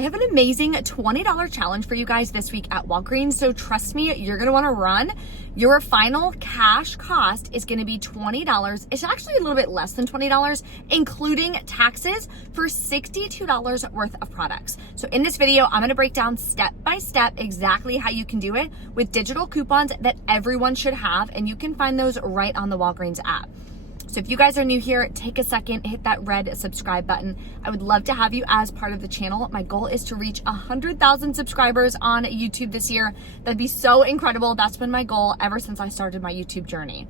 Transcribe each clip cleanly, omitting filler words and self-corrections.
I have an amazing $20 challenge for you guys this week at Walgreens. So trust me, you're gonna wanna run. Your final cash cost is gonna be $20. It's actually a little bit less than $20, including taxes, for $62 worth of products. So in this video, I'm gonna break down step by step exactly how you can do it with digital coupons that everyone should have, and you can find those right on the Walgreens app. So if you guys are new here, take a second, hit that red subscribe button. I would love to have you as part of the channel. My goal is to reach 100,000 subscribers on YouTube this year. That'd be so incredible. That's been my goal ever since I started my YouTube journey.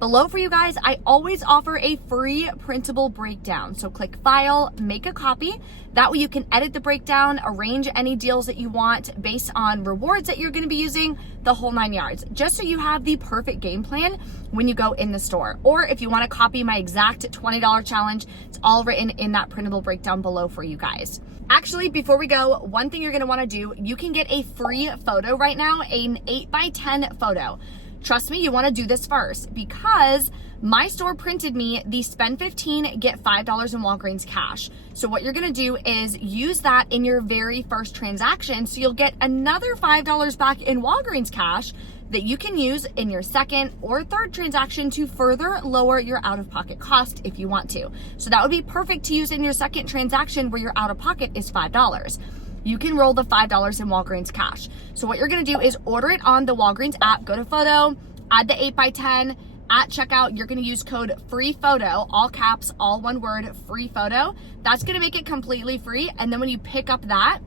Below for you guys, I always offer a free printable breakdown. So click File, make a copy. That way you can edit the breakdown, arrange any deals that you want based on rewards that you're gonna be using, the whole 9 yards, just so you have the perfect game plan when you go in the store. Or if you wanna copy my exact $20 challenge, it's all written in that printable breakdown below for you guys. Actually, before we go, one thing you're gonna wanna do, you can get a free photo right now, an 8x10 photo. Trust me, you wanna do this first because my store printed me the spend 15, get $5 in Walgreens cash. So what you're gonna do is use that in your very first transaction. So you'll get another $5 back in Walgreens cash that you can use in your second or third transaction to further lower your out-of-pocket cost if you want to. So that would be perfect to use in your second transaction where your out-of-pocket is $5. You can roll the $5 in Walgreens cash. So what you're gonna do is order it on the Walgreens app, go to photo, add the 8x10, at checkout, you're gonna use code FREEPHOTO, all caps, all one word, FREEPHOTO. That's gonna make it completely free. And then when you pick up that,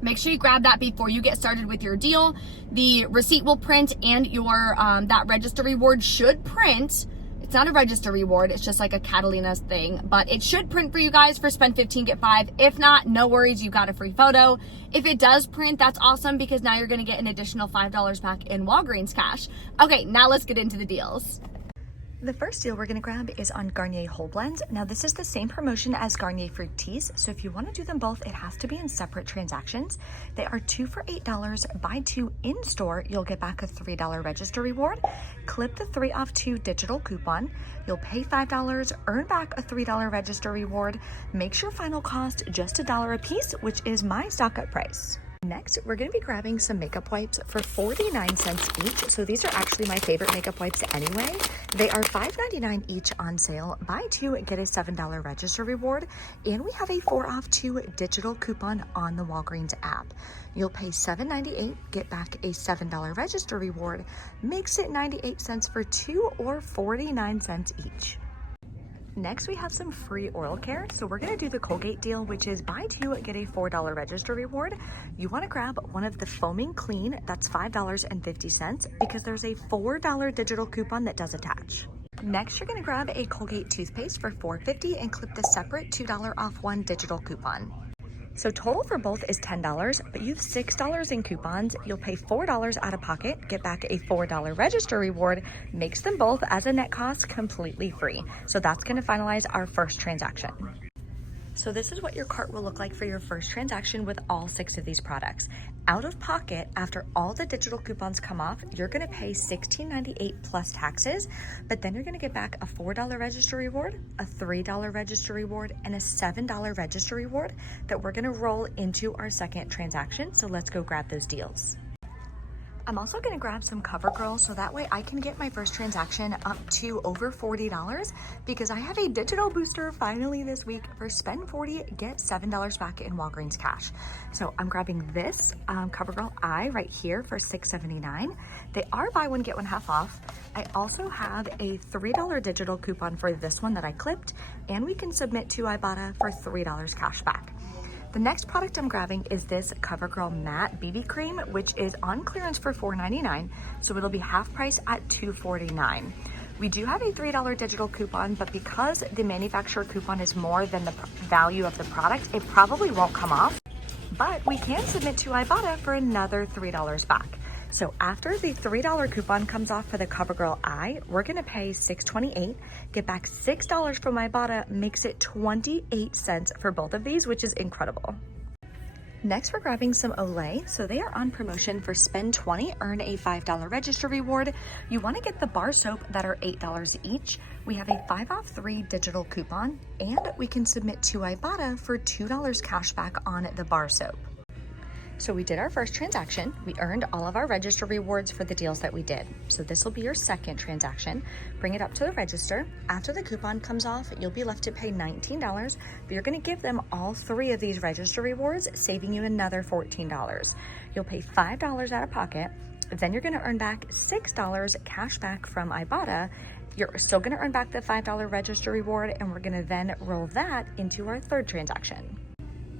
make sure you grab that before you get started with your deal. The receipt will print and your that register reward should print. It's not a register reward, it's just like a Catalina's thing, but it should print for you guys for spend 15, get 5. If not, no worries, you got a free photo. If it does print, that's awesome because now you're gonna get an additional $5 back in Walgreens cash. Okay, now let's get into the deals. The first deal we're gonna grab is on Garnier Whole Blends. Now this is the same promotion as Garnier Fruit Teas, so if you wanna do them both, it has to be in separate transactions. They are 2 for $8. Buy 2 in store, you'll get back a $3 register reward. Clip the 3 off 2 digital coupon. You'll pay $5, earn back a $3 register reward. Makes your final cost just $1 a piece, which is my stock up price. Next, we're gonna be grabbing some makeup wipes for 49 cents each. So these are actually my favorite makeup wipes anyway. They are $5.99 each on sale. Buy 2, get a $7 register reward. And we have a 4 off 2 digital coupon on the Walgreens app. You'll pay $7.98, get back a $7 register reward. Makes it 98 cents for 2 or 49 cents each. Next, we have some free oral care. So we're gonna do the Colgate deal, which is buy 2, get a $4 register reward. You wanna grab one of the Foaming Clean, that's $5.50, because there's a $4 digital coupon that does attach. Next, you're gonna grab a Colgate toothpaste for $4.50 and clip the separate $2 off 1 digital coupon. So total for both is $10, but you have $6 in coupons. You'll pay $4 out of pocket, get back a $4 register reward, makes them both as a net cost completely free. So that's gonna finalize our first transaction. So this is what your cart will look like for your first transaction with all 6 of these products. Out of pocket, after all the digital coupons come off, you're gonna pay $16.98 plus taxes, but then you're gonna get back a $4 register reward, a $3 register reward, and a $7 register reward that we're gonna roll into our second transaction. So let's go grab those deals. I'm also gonna grab some CoverGirl so that way I can get my first transaction up to over $40 because I have a digital booster finally this week for spend 40, get $7 back in Walgreens cash. So I'm grabbing this CoverGirl eye right here for $6.79. They are buy one, get one half off. I also have a $3 digital coupon for this one that I clipped, and we can submit to Ibotta for $3 cash back. The next product I'm grabbing is this CoverGirl Matte BB Cream, which is on clearance for $4.99, so it'll be half price at $2.49. We do have a $3 digital coupon, but because the manufacturer coupon is more than the value of the product, it probably won't come off, but we can submit to Ibotta for another $3 back. So after the $3 coupon comes off for the CoverGirl eye, we're gonna pay $6.28, get back $6 from Ibotta, makes it 28 cents for both of these, which is incredible. Next, we're grabbing some Olay. So they are on promotion for spend 20, earn a $5 register reward. You want to get the bar soap that are $8 each. We have a 5 off 3 digital coupon, and we can submit to Ibotta for $2 cash back on the bar soap. So we did our first transaction. We earned all of our register rewards for the deals that we did. So this will be your second transaction. Bring it up to the register. After the coupon comes off, you'll be left to pay $19, but you're gonna give them all 3 of these register rewards, saving you another $14. You'll pay $5 out of pocket. Then you're gonna earn back $6 cash back from Ibotta. You're still gonna earn back the $5 register reward, and we're gonna then roll that into our third transaction.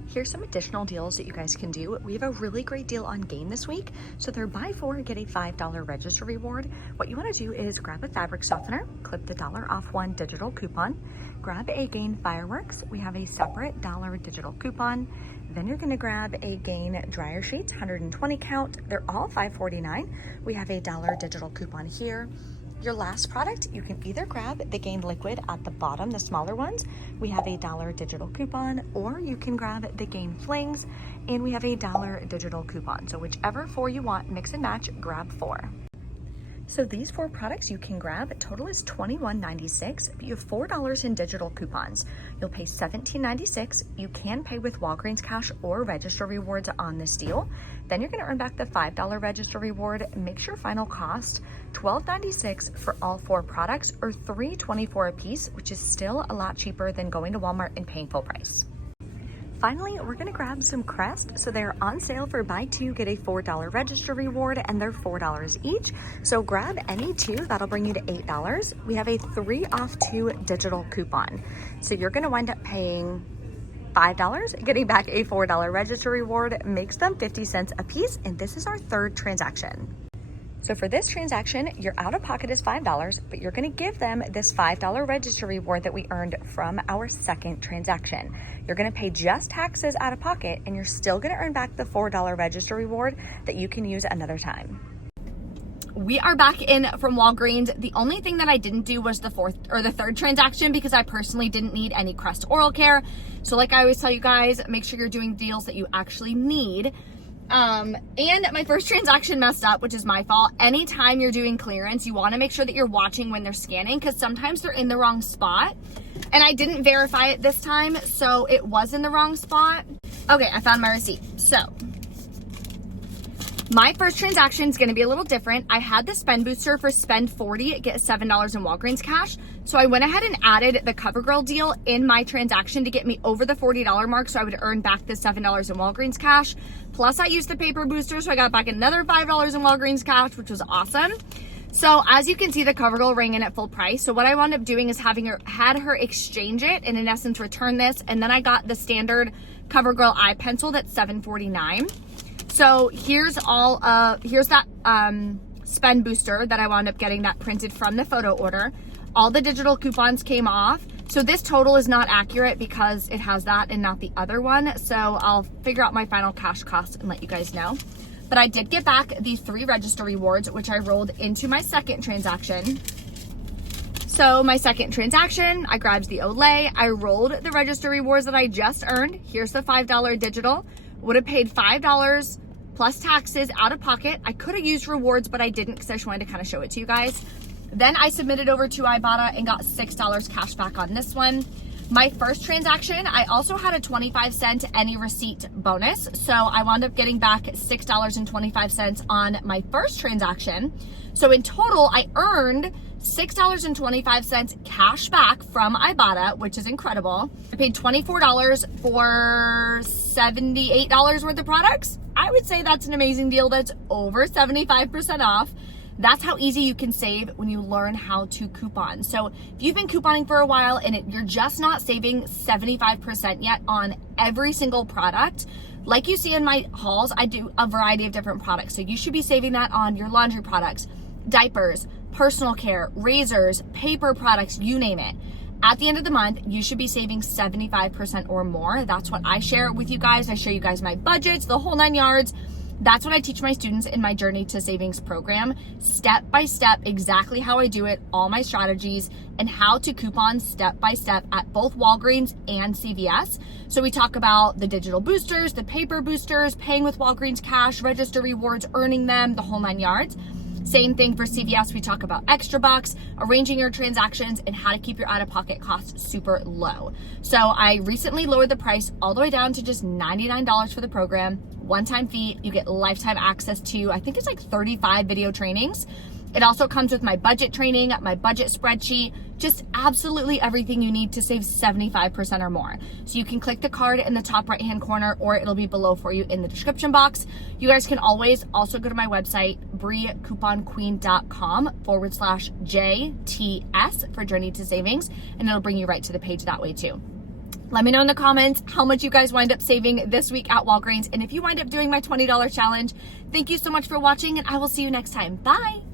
Here's some additional deals that you guys can do. We have a really great deal on Gain this week. So they're buy 4, get a $5 register reward. What you wanna do is grab a fabric softener, clip the $1 off 1 digital coupon, grab a Gain fireworks. We have a separate $1 digital coupon. Then you're gonna grab a Gain dryer sheets, 120 count. They're all $5.49. We have a $1 digital coupon here. Your last product, you can either grab the Gain liquid at the bottom, the smaller ones. We have a $1 digital coupon, or you can grab the Gain flings, and we have a $1 digital coupon. So whichever 4 you want, mix and match, grab 4. So these 4 products you can grab, total is $21.96, but you have $4 in digital coupons. You'll pay $17.96. You can pay with Walgreens cash or register rewards on this deal. Then you're gonna earn back the $5 register reward. Makes your final cost $12.96 for all 4 products, or $3.24 a piece, which is still a lot cheaper than going to Walmart and paying full price. Finally, we're gonna grab some Crest. So they're on sale for buy 2, get a $4 register reward, and they're $4 each. So grab any 2, that'll bring you to $8. We have a 3 off 2 digital coupon. So you're gonna wind up paying $5, getting back a $4 register reward, makes them 50 cents a piece, and this is our third transaction. So for this transaction, your out of pocket is $5, but you're gonna give them this $5 register reward that we earned from our second transaction. You're gonna pay just taxes out of pocket, and you're still gonna earn back the $4 register reward that you can use another time. We are back in from Walgreens. The only thing that I didn't do was the third transaction, because I personally didn't need any Crest oral care. So like I always tell you guys, make sure you're doing deals that you actually need. And my first transaction messed up, which is my fault. Anytime you're doing clearance, you want to make sure that you're watching when they're scanning, because sometimes they're in the wrong spot. And I didn't verify it this time, so it was in the wrong spot. Okay, I found my receipt. So my first transaction is going to be a little different. I had the spend booster for spend 40, get $7 in Walgreens cash. So I went ahead and added the CoverGirl deal in my transaction to get me over the $40 mark, so I would earn back the $7 in Walgreens cash. Plus I used the paper booster, so I got back another $5 in Walgreens cash, which was awesome. So as you can see, the CoverGirl rang in at full price. So what I wound up doing is had her exchange it, and in essence return this, and then I got the standard CoverGirl eye pencil that's $7.49. So here's that spend booster that I wound up getting that printed from the photo order. All the digital coupons came off. So this total is not accurate because it has that and not the other one. So I'll figure out my final cash cost and let you guys know. But I did get back the 3 register rewards, which I rolled into my second transaction. So my second transaction, I grabbed the Olay. I rolled the register rewards that I just earned. Here's the $5 digital. Would have paid $5 plus taxes out of pocket. I could have used rewards, but I didn't because I just wanted to kind of show it to you guys. Then I submitted over to Ibotta and got $6 cash back on this one. My first transaction, I also had a 25-cent any receipt bonus. So I wound up getting back $6.25 on my first transaction. So in total, I earned $6.25 cash back from Ibotta, which is incredible. I paid $24 for $78 worth of products. I would say that's an amazing deal. That's over 75% off. That's how easy you can save when you learn how to coupon. So if you've been couponing for a while and you're just not saving 75% yet on every single product, like you see in my hauls, I do a variety of different products. So you should be saving that on your laundry products, diapers, personal care, razors, paper products, you name it. At the end of the month, you should be saving 75% or more. That's what I share with you guys. I show you guys my budgets, the whole 9 yards. That's what I teach my students in my Journey to Savings program, step by step, exactly how I do it, all my strategies, and how to coupon step by step at both Walgreens and CVS. So we talk about the digital boosters, the paper boosters, paying with Walgreens cash, register rewards, earning them, the whole 9 yards. Same thing for CVS. We talk about extra bucks, arranging your transactions, and how to keep your out-of-pocket costs super low. So I recently lowered the price all the way down to just $99 for the program. One-time fee. You get lifetime access to, I think it's like 35 video trainings. It also comes with my budget training, my budget spreadsheet, just absolutely everything you need to save 75% or more. So you can click the card in the top right-hand corner, or it'll be below for you in the description box. You guys can always also go to my website, breecouponqueen.com/JTS for Journey to Savings, and it'll bring you right to the page that way too. Let me know in the comments how much you guys wind up saving this week at Walgreens, and if you wind up doing my $20 challenge. Thank you so much for watching, and I will see you next time. Bye.